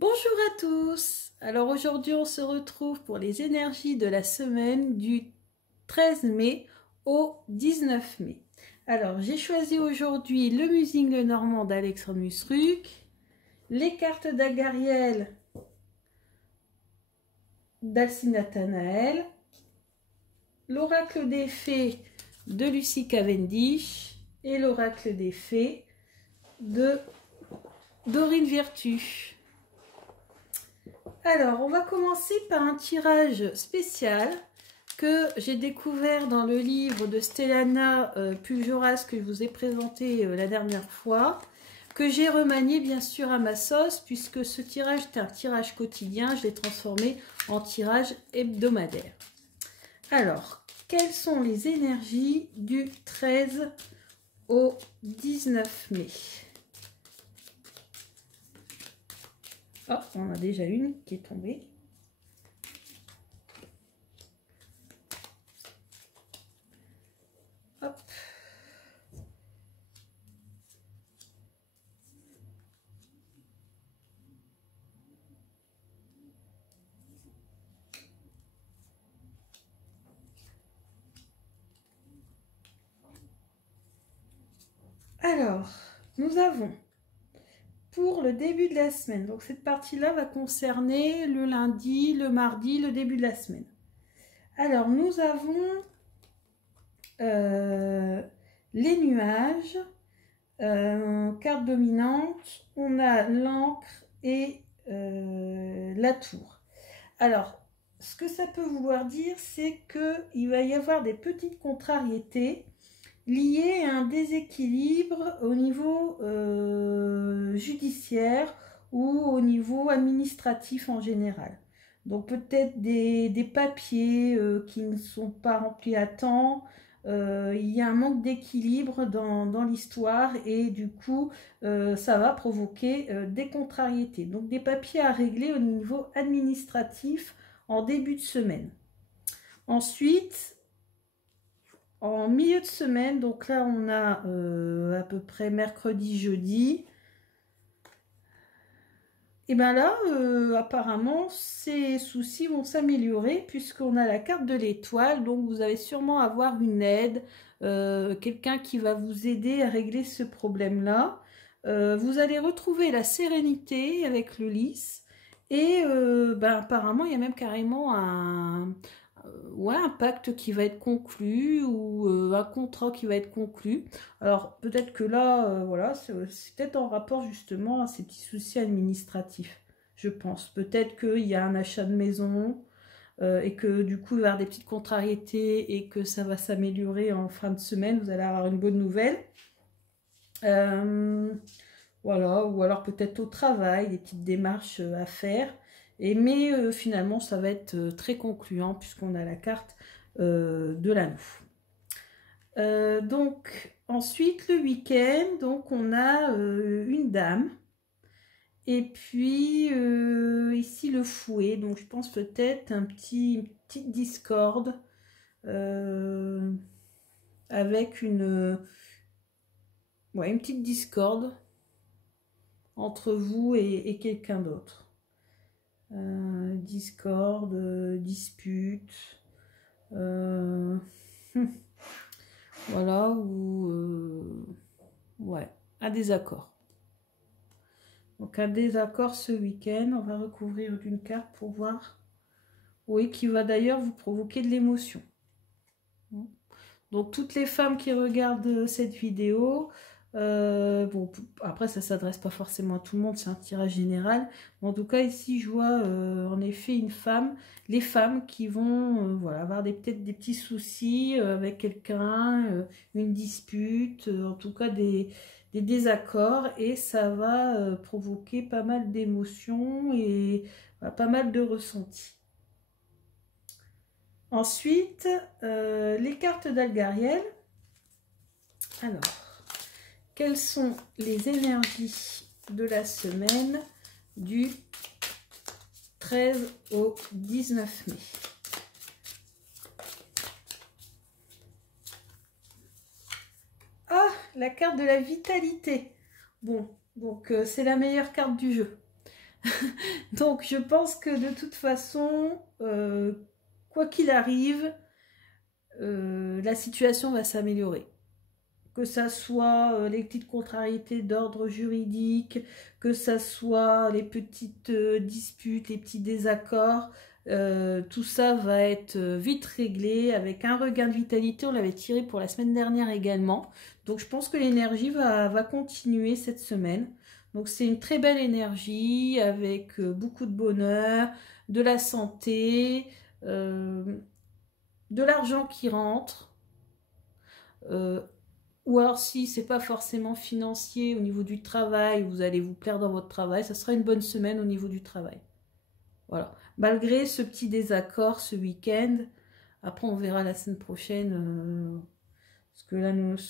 Bonjour à tous. Alors aujourd'hui on se retrouve pour les énergies de la semaine du 13 mai au 19 mai. Alors j'ai choisi aujourd'hui le Musing le Normand d'Alexandre Musruc, les cartes d'Agariel d'Alcine Nathanaël, l'oracle des fées de Lucie Cavendish et l'oracle des fées de Dorine Virtue. Alors, on va commencer par un tirage spécial que j'ai découvert dans le livre de Stellana Pujoras que je vous ai présenté la dernière fois, que j'ai remanié bien sûr à ma sauce, puisque ce tirage est un tirage quotidien, je l'ai transformé en tirage hebdomadaire. Alors, quelles sont les énergies du 13 au 19 mai ? Oh, on a déjà une qui est tombée. Hop. Alors, nous avons pour le début de la semaine, donc cette partie-là va concerner le lundi, le mardi, le début de la semaine. Alors, nous avons les nuages, carte dominante, on a l'encre et la tour. Alors, ce que ça peut vouloir dire, c'est qu'il va y avoir des petites contrariétés liées à un déséquilibre au niveau judiciaire ou au niveau administratif en général. Donc peut-être des papiers qui ne sont pas remplis à temps, il y a un manque d'équilibre dans l'histoire et du coup ça va provoquer des contrariétés. Donc des papiers à régler au niveau administratif en début de semaine. Ensuite, en milieu de semaine, donc là on a à peu près mercredi, jeudi. Et bien là, apparemment, ces soucis vont s'améliorer puisqu'on a la carte de l'étoile. Donc vous allez sûrement avoir une aide, quelqu'un qui va vous aider à régler ce problème-là. Vous allez retrouver la sérénité avec le lys. Et apparemment, il y a même carrément un pacte qui va être conclu ou un contrat qui va être conclu. Alors peut-être que là, voilà, c'est peut-être en rapport justement à ces petits soucis administratifs, je pense. Peut-être qu'il y a un achat de maison et que du coup il va y avoir des petites contrariétés et que ça va s'améliorer en fin de semaine. Vous allez avoir une bonne nouvelle. Voilà, ou alors peut-être au travail, des petites démarches à faire. Mais finalement, ça va être très concluant puisqu'on a la carte de l'anneau. Donc, ensuite, le week-end, donc on a une dame. Et puis, ici, le fouet. Donc, je pense peut-être une petite discorde avec une petite discorde entre vous et quelqu'un d'autre. Discorde, dispute, voilà, ou un désaccord. Donc un désaccord ce week-end, on va recouvrir d'une carte pour voir, oui, qui va d'ailleurs vous provoquer de l'émotion. Donc toutes les femmes qui regardent cette vidéo, bon, après ça s'adresse pas forcément à tout le monde, c'est un tirage général. En tout cas ici je vois en effet les femmes qui vont voilà, avoir peut-être des petits soucis avec quelqu'un, une dispute, en tout cas des désaccords, et ça va provoquer pas mal d'émotions et pas mal de ressentis. Ensuite, les cartes d'Algariel. Alors, quelles sont les énergies de la semaine du 13 au 19 mai? Ah, la carte de la vitalité. Bon, donc c'est la meilleure carte du jeu. Donc je pense que de toute façon, quoi qu'il arrive, la situation va s'améliorer. Que ça soit les petites contrariétés d'ordre juridique, que ça soit les petites disputes, les petits désaccords, tout ça va être vite réglé avec un regain de vitalité. On l'avait tiré pour la semaine dernière également. Donc je pense que l'énergie va continuer cette semaine. Donc c'est une très belle énergie avec beaucoup de bonheur, de la santé, de l'argent qui rentre. Ou alors si c'est pas forcément financier au niveau du travail, vous allez vous plaire dans votre travail, ça sera une bonne semaine au niveau du travail. Voilà. Malgré ce petit désaccord ce week-end, après on verra la semaine prochaine ce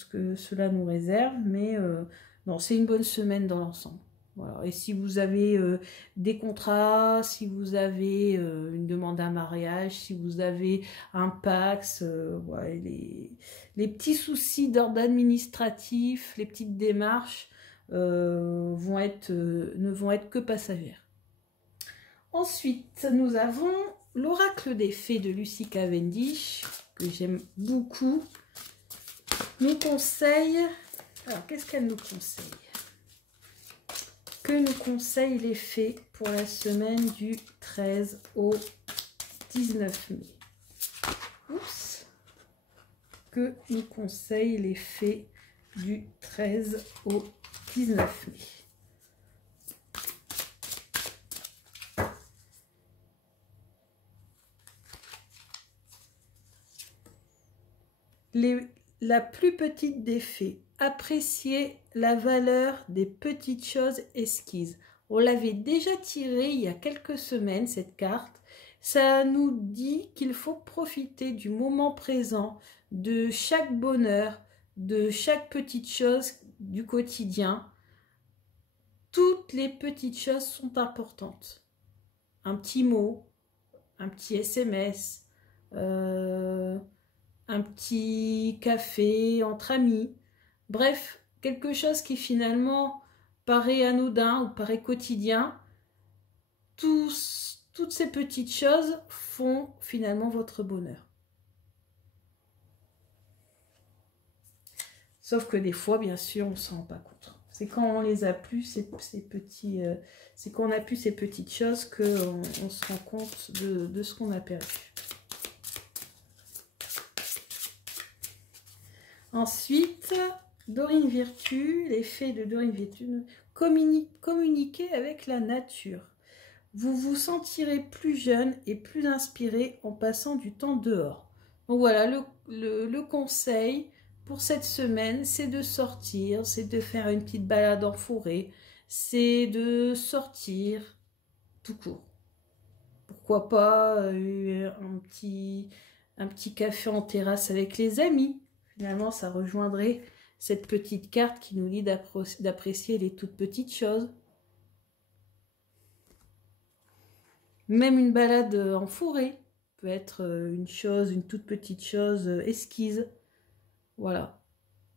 que cela nous réserve, mais non, c'est une bonne semaine dans l'ensemble. Voilà. Et si vous avez des contrats, si vous avez une demande à mariage, si vous avez un Pacs, ouais, les petits soucis d'ordre administratif, les petites démarches ne vont être que passagères. Ensuite, nous avons l'oracle des fées de Lucy Cavendish, que j'aime beaucoup. Nous conseille... Alors, qu'est-ce qu'elle nous conseille? Que nous conseillent les fées pour la semaine du 13 au 19 mai? Oups. Que nous conseillent les fées du 13 au 19 mai? La plus petite des fées, appréciez la valeur des petites choses esquises. On l'avait déjà tiré il y a quelques semaines, cette carte. Ça nous dit qu'il faut profiter du moment présent, de chaque bonheur, de chaque petite chose du quotidien. Toutes les petites choses sont importantes. Un petit mot, un petit SMS, un petit café entre amis, bref, quelque chose qui finalement paraît anodin ou paraît quotidien. Toutes ces petites choses font finalement votre bonheur. Sauf que des fois, bien sûr, on ne s'en rend pas compte. C'est quand on les a plus, ces petits, c'est quand on a plus ces petites choses qu'on se rend compte de ce qu'on a perdu. Ensuite, Dorine Virtue, les fées de Dorine Virtue, communiquez avec la nature. Vous vous sentirez plus jeune et plus inspiré en passant du temps dehors. Donc voilà, le conseil pour cette semaine, c'est de sortir, c'est de faire une petite balade en forêt, c'est de sortir tout court. Pourquoi pas un petit café en terrasse avec les amis. Finalement, ça rejoindrait cette petite carte qui nous dit d'apprécier les toutes petites choses. Même une balade en forêt peut être une toute petite chose esquisse. Voilà.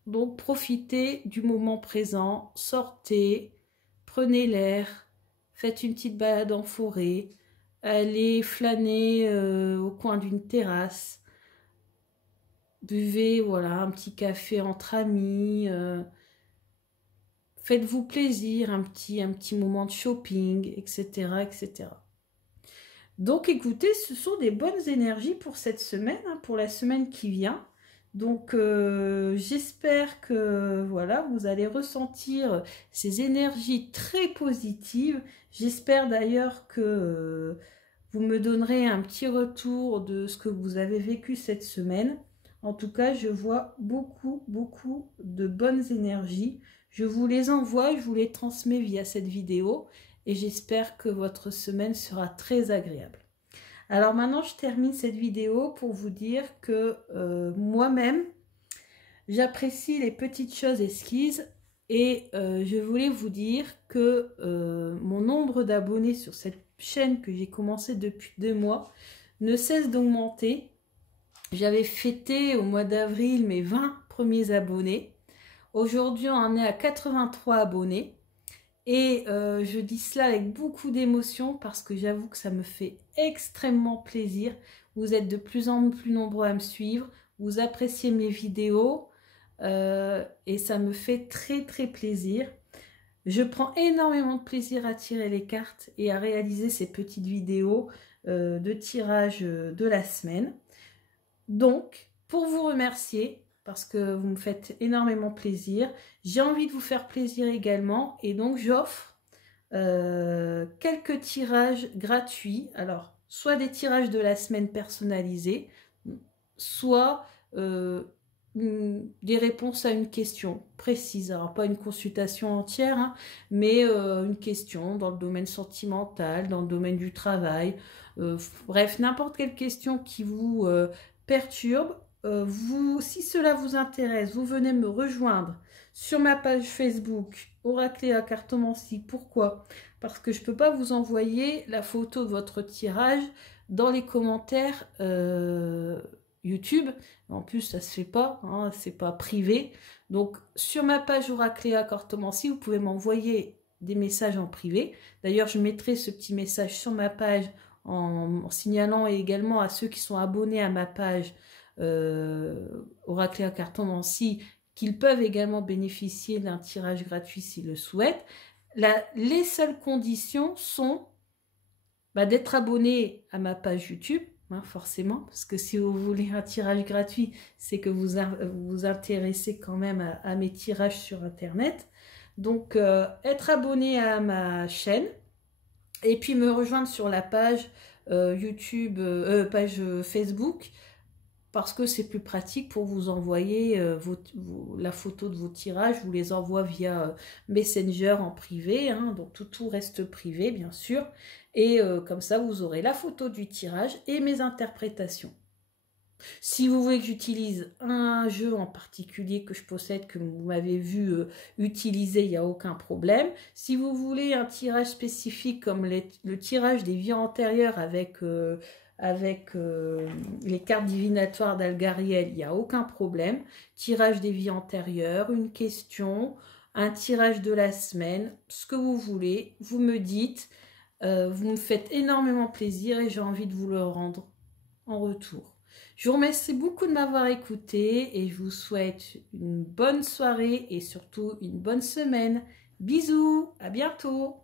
Donc, profitez du moment présent, sortez, prenez l'air, faites une petite balade en forêt, allez flâner au coin d'une terrasse. Buvez, voilà, un petit café entre amis. Faites-vous plaisir, un petit moment de shopping, etc., etc. Donc, écoutez, ce sont des bonnes énergies pour cette semaine, hein, pour la semaine qui vient. Donc, j'espère que, voilà, vous allez ressentir ces énergies très positives. J'espère d'ailleurs que vous me donnerez un petit retour de ce que vous avez vécu cette semaine. En tout cas, je vois beaucoup de bonnes énergies. Je vous les envoie, je vous les transmets via cette vidéo et j'espère que votre semaine sera très agréable. Alors maintenant, je termine cette vidéo pour vous dire que moi-même, j'apprécie les petites choses esquisses et je voulais vous dire que mon nombre d'abonnés sur cette chaîne que j'ai commencé depuis 2 mois ne cesse d'augmenter. J'avais fêté au mois d'avril mes 20 premiers abonnés. Aujourd'hui, on en est à 83 abonnés. Et je dis cela avec beaucoup d'émotion parce que j'avoue que ça me fait extrêmement plaisir. Vous êtes de plus en plus nombreux à me suivre, vous appréciez mes vidéos et ça me fait très très plaisir. Je prends énormément de plaisir à tirer les cartes et à réaliser ces petites vidéos de tirage de la semaine. Donc, pour vous remercier, parce que vous me faites énormément plaisir, j'ai envie de vous faire plaisir également, et donc j'offre quelques tirages gratuits. Alors, soit des tirages de la semaine personnalisés, soit des réponses à une question précise. Alors, pas une consultation entière, hein, mais une question dans le domaine sentimental, dans le domaine du travail. Bref, n'importe quelle question qui vous perturbe. Si cela vous intéresse, vous venez me rejoindre sur ma page Facebook Oracléa Cartomancie. Pourquoi? Parce que je ne peux pas vous envoyer la photo de votre tirage dans les commentaires YouTube. En plus, ça se fait pas, hein, c'est pas privé. Donc, sur ma page Oracléa Cartomancie, vous pouvez m'envoyer des messages en privé. D'ailleurs, je mettrai ce petit message sur ma page en signalant également à ceux qui sont abonnés à ma page Oracléa Cartomancie qu'ils peuvent également bénéficier d'un tirage gratuit s'ils le souhaitent. Les seules conditions sont d'être abonné à ma page YouTube, hein, forcément, parce que si vous voulez un tirage gratuit, c'est que vous vous intéressez quand même à mes tirages sur Internet. Donc, être abonné à ma chaîne, et puis me rejoindre sur la page YouTube, page Facebook, parce que c'est plus pratique pour vous envoyer la photo de vos tirages. Je vous les envoie via Messenger en privé, hein, donc tout reste privé bien sûr. Et comme ça, vous aurez la photo du tirage et mes interprétations. Si vous voulez que j'utilise un jeu en particulier que je possède, que vous m'avez vu utiliser, il n'y a aucun problème. Si vous voulez un tirage spécifique comme le tirage des vies antérieures avec les cartes divinatoires d'Algariel, il n'y a aucun problème. Tirage des vies antérieures, une question, un tirage de la semaine, ce que vous voulez, vous me dites. Vous me faites énormément plaisir et j'ai envie de vous le rendre en retour. Je vous remercie beaucoup de m'avoir écouté et je vous souhaite une bonne soirée et surtout une bonne semaine. Bisous, à bientôt.